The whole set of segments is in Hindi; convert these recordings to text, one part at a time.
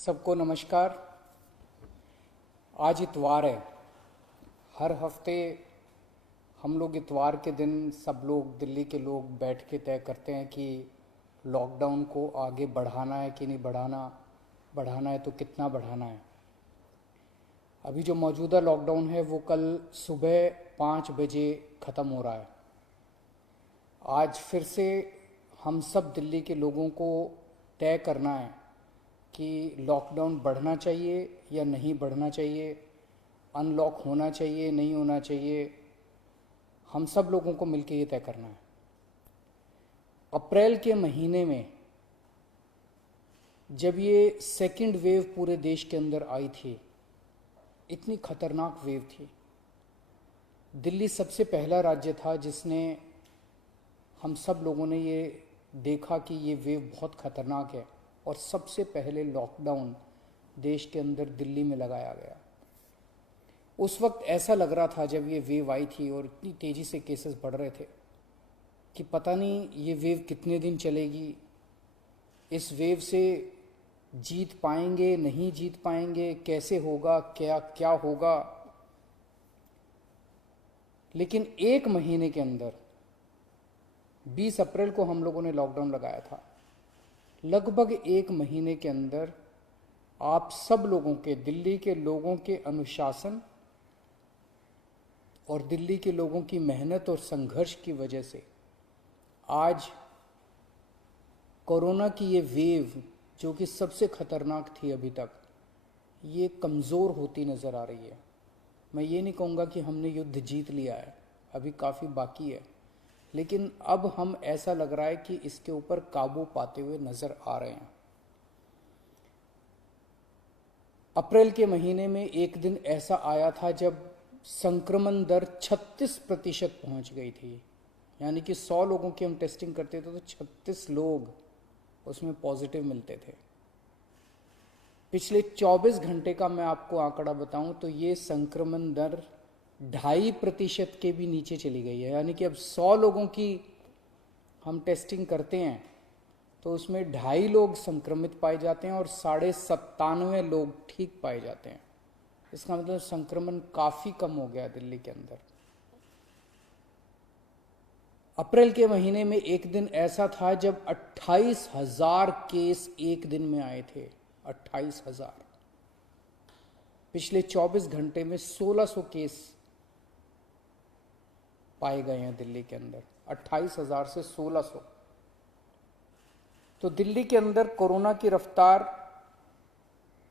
सबको नमस्कार। आज इतवार है। हर हफ्ते हम लोग इतवार के दिन सब लोग दिल्ली के लोग बैठ के तय करते हैं कि लॉकडाउन को आगे बढ़ाना है कि नहीं बढ़ाना, बढ़ाना है तो कितना बढ़ाना है। अभी जो मौजूदा लॉकडाउन है वो कल सुबह 5 बजे ख़त्म हो रहा है। आज फिर से हम सब दिल्ली के लोगों को तय करना है कि लॉकडाउन बढ़ना चाहिए या नहीं बढ़ना चाहिए, अनलॉक होना चाहिए नहीं होना चाहिए। हम सब लोगों को मिलकर ये तय करना है। अप्रैल के महीने में जब ये सेकंड वेव पूरे देश के अंदर आई थी, इतनी खतरनाक वेव थी। दिल्ली सबसे पहला राज्य था जिसने, हम सब लोगों ने ये देखा कि ये वेव बहुत खतरनाक है और सबसे पहले लॉकडाउन देश के अंदर दिल्ली में लगाया गया। उस वक्त ऐसा लग रहा था जब ये वेव आई थी और इतनी तेज़ी से केसेस बढ़ रहे थे कि पता नहीं ये वेव कितने दिन चलेगी, इस वेव से जीत पाएंगे नहीं जीत पाएंगे, कैसे होगा, क्या क्या होगा। लेकिन एक महीने के अंदर 20 अप्रैल को हम लोगों ने लॉकडाउन लगाया था। लगभग एक महीने के अंदर आप सब लोगों के, दिल्ली के लोगों के अनुशासन और दिल्ली के लोगों की मेहनत और संघर्ष की वजह से आज कोरोना की ये वेव, जो कि सबसे खतरनाक थी अभी तक, ये कमज़ोर होती नज़र आ रही है। मैं ये नहीं कहूँगा कि हमने युद्ध जीत लिया है, अभी काफ़ी बाकी है, लेकिन अब हम, ऐसा लग रहा है कि इसके ऊपर काबू पाते हुए नजर आ रहे हैं। अप्रैल के महीने में एक दिन ऐसा आया था जब संक्रमण दर 36% पहुंच गई थी। यानी कि 100 लोगों की हम टेस्टिंग करते थे तो 36 लोग उसमें पॉजिटिव मिलते थे। पिछले 24 घंटे का मैं आपको आंकड़ा बताऊं तो ये संक्रमण दर 2.5% के भी नीचे चली गई है। यानी कि अब 100 लोगों की हम टेस्टिंग करते हैं तो उसमें 2.5 लोग संक्रमित पाए जाते हैं और 97.5 लोग ठीक पाए जाते हैं। इसका मतलब संक्रमण काफ़ी कम हो गया दिल्ली के अंदर। अप्रैल के महीने में एक दिन ऐसा था जब 28,000 केस एक दिन में आए थे। 28,000। पिछले 24 घंटे में 1600 केस पाए गए हैं दिल्ली के अंदर। 28,000 से 1600। तो दिल्ली के अंदर कोरोना की रफ्तार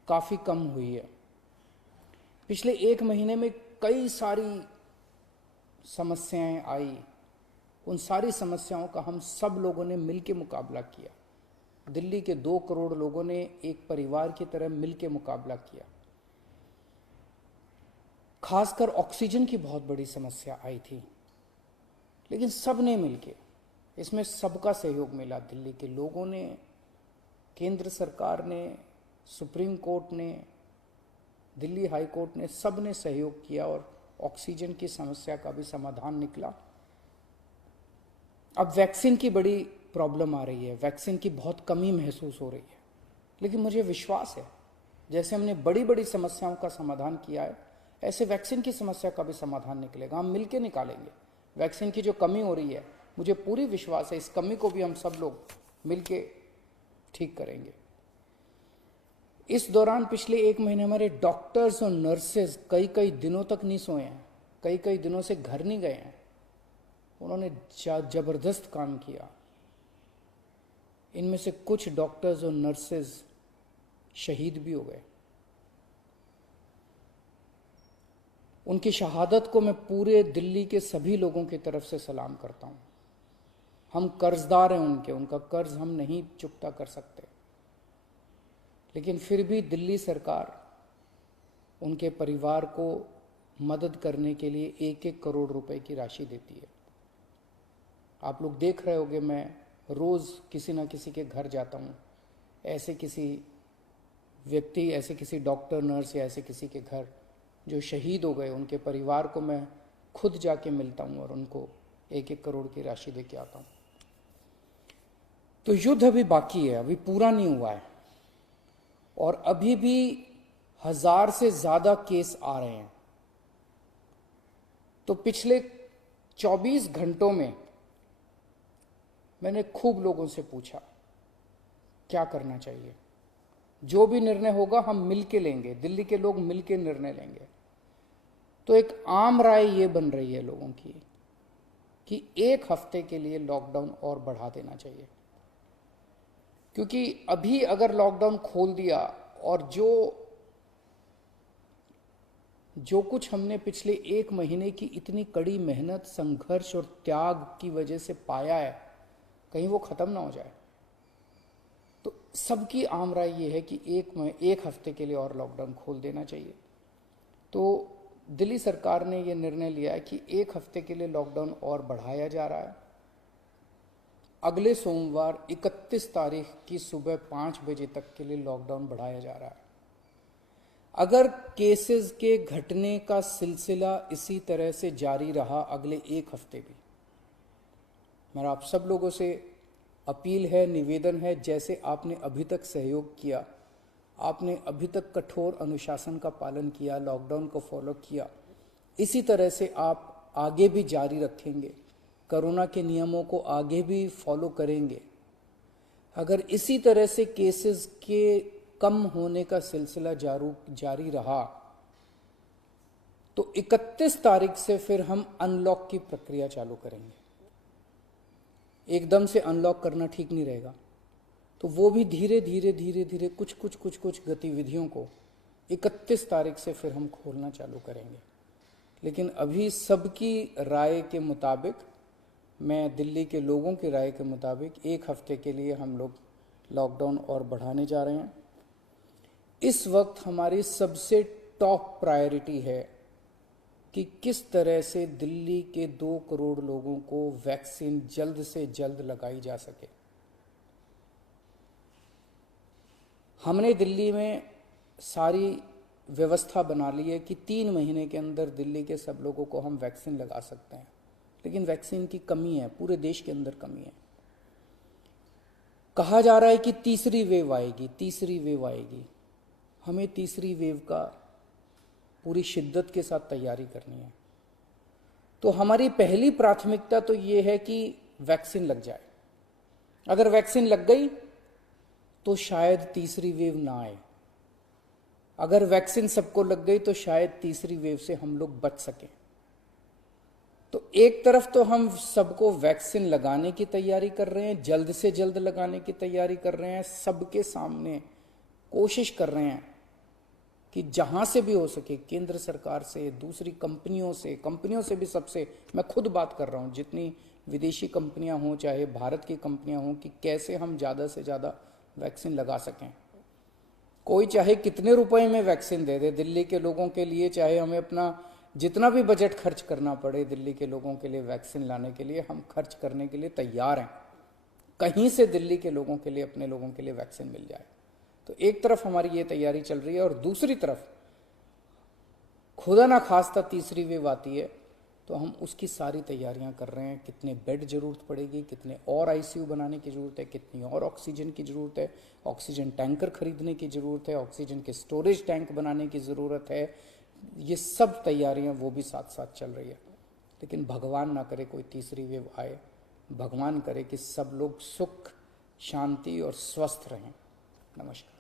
काफ़ी कम हुई है। पिछले एक महीने में कई सारी समस्याएं आई। उन सारी समस्याओं का हम सब लोगों ने मिलकर मुकाबला किया। दिल्ली के 2 करोड़ लोगों ने एक परिवार की तरह मिलकर मुकाबला किया। खासकर ऑक्सीजन की बहुत बड़ी समस्या आई थी, लेकिन सब ने मिलके, इसमें सबका सहयोग मिला। दिल्ली के लोगों ने, केंद्र सरकार ने, सुप्रीम कोर्ट ने, दिल्ली हाई कोर्ट ने, सब ने सहयोग किया और ऑक्सीजन की समस्या का भी समाधान निकला। अब वैक्सीन की बड़ी प्रॉब्लम आ रही है, वैक्सीन की बहुत कमी महसूस हो रही है, लेकिन मुझे विश्वास है जैसे हमने बड़ी बड़ी समस्याओं का समाधान किया है, ऐसे वैक्सीन की समस्या का भी समाधान निकलेगा। हम मिलकर निकालेंगे। वैक्सीन की जो कमी हो रही है, मुझे पूरी विश्वास है इस कमी को भी हम सब लोग मिलके ठीक करेंगे। इस दौरान पिछले एक महीने हमारे डॉक्टर्स और नर्सेज कई कई दिनों तक नहीं सोए हैं, कई कई दिनों से घर नहीं गए हैं। उन्होंने जबरदस्त काम किया। इनमें से कुछ डॉक्टर्स और नर्सेज शहीद भी हो गए। उनकी शहादत को मैं पूरे दिल्ली के सभी लोगों की तरफ से सलाम करता हूं। हम कर्जदार हैं उनके, उनका कर्ज हम नहीं चुकता कर सकते, लेकिन फिर भी दिल्ली सरकार उनके परिवार को मदद करने के लिए 1-1 करोड़ रुपए की राशि देती है। आप लोग देख रहे होंगे, मैं रोज़ किसी ना किसी के घर जाता हूँ। ऐसे किसी व्यक्ति, ऐसे किसी डॉक्टर, नर्स या ऐसे किसी के घर जो शहीद हो गए, उनके परिवार को मैं खुद जाके मिलता हूँ और उनको 1-1 करोड़ की राशि दे के आता हूँ। तो युद्ध अभी बाकी है, अभी पूरा नहीं हुआ है। और अभी भी 1000 से ज्यादा केस आ रहे हैं। तो पिछले 24 घंटों में मैंने खूब लोगों से पूछा क्या करना चाहिए। जो भी निर्णय होगा हम मिलके लेंगे, दिल्ली के लोग मिलके निर्णय लेंगे। तो एक आम राय ये बन रही है लोगों की कि 1 हफ्ते के लिए लॉकडाउन और बढ़ा देना चाहिए, क्योंकि अभी अगर लॉकडाउन खोल दिया और जो कुछ हमने पिछले 1 महीने की इतनी कड़ी मेहनत, संघर्ष और त्याग की वजह से पाया है, कहीं वो खत्म ना हो जाए। तो सबकी आम राय ये है कि 1 हफ्ते के लिए और लॉकडाउन खोल देना चाहिए। तो दिल्ली सरकार ने ये निर्णय लिया है कि 1 हफ्ते के लिए लॉकडाउन और बढ़ाया जा रहा है। अगले सोमवार 31 तारीख की सुबह 5 बजे तक के लिए लॉकडाउन बढ़ाया जा रहा है। अगर केसेस के घटने का सिलसिला इसी तरह से जारी रहा अगले 1 हफ्ते भी, मेरा आप सब लोगों से अपील है, निवेदन है, जैसे आपने अभी तक सहयोग किया, आपने अभी तक कठोर अनुशासन का पालन किया, लॉकडाउन को फॉलो किया, इसी तरह से आप आगे भी जारी रखेंगे, कोरोना के नियमों को आगे भी फॉलो करेंगे। अगर इसी तरह से केसेस के कम होने का सिलसिला जारी रहा तो 31 तारीख से फिर हम अनलॉक की प्रक्रिया चालू करेंगे। एकदम से अनलॉक करना ठीक नहीं रहेगा, तो वो भी धीरे धीरे कुछ गतिविधियों को 31 तारीख से फिर हम खोलना चालू करेंगे। लेकिन अभी सबकी राय के मुताबिक, मैं दिल्ली के लोगों की राय के मुताबिक 1 हफ्ते के लिए हम लोग लॉकडाउन और बढ़ाने जा रहे हैं। इस वक्त हमारी सबसे टॉप प्रायोरिटी है कि किस तरह से दिल्ली के 2 करोड़ लोगों को वैक्सीन जल्द से जल्द लगाई जा सके। हमने दिल्ली में सारी व्यवस्था बना ली है कि 3 महीने के अंदर दिल्ली के सब लोगों को हम वैक्सीन लगा सकते हैं, लेकिन वैक्सीन की कमी है, पूरे देश के अंदर कमी है। कहा जा रहा है कि तीसरी वेव आएगी। हमें तीसरी वेव का पूरी शिद्दत के साथ तैयारी करनी है। तो हमारी पहली प्राथमिकता तो ये है कि वैक्सीन लग जाए। अगर वैक्सीन लग गई तो शायद तीसरी वेव ना आए। अगर वैक्सीन सबको लग गई तो शायद तीसरी वेव से हम लोग बच सकें। तो एक तरफ तो हम सबको वैक्सीन लगाने की तैयारी कर रहे हैं, जल्द से जल्द लगाने की तैयारी कर रहे हैं, सबके सामने कोशिश कर रहे हैं कि जहां से भी हो सके, केंद्र सरकार से, दूसरी कंपनियों से भी, सबसे मैं खुद बात कर रहा हूं, जितनी विदेशी कंपनियां हों चाहे भारत की कंपनियां हों, कि कैसे हम ज़्यादा से ज़्यादा वैक्सीन लगा सकें। कोई चाहे कितने रुपए में वैक्सीन दे दे दिल्ली के लोगों के लिए, चाहे हमें अपना जितना भी बजट खर्च करना पड़े दिल्ली के लोगों के लिए वैक्सीन लाने के लिए, हम खर्च करने के लिए तैयार हैं। कहीं से दिल्ली के लोगों के लिए, अपने लोगों के लिए वैक्सीन मिल जाए। तो एक तरफ हमारी ये तैयारी चल रही है और दूसरी तरफ खुदा ना खास्ता तीसरी वेव आती है तो हम उसकी सारी तैयारियां कर रहे हैं। कितने बेड जरूरत पड़ेगी, कितने और आईसीयू बनाने की जरूरत है, कितनी और ऑक्सीजन की जरूरत है, ऑक्सीजन टैंकर खरीदने की जरूरत है, ऑक्सीजन के स्टोरेज टैंक बनाने की जरूरत है। ये सब तैयारियां वो भी साथ साथ चल रही है। लेकिन भगवान ना करे कोई तीसरी वेव आए, भगवान करे कि सब लोग सुख, शांति और स्वस्थ रहें। नमस्कार।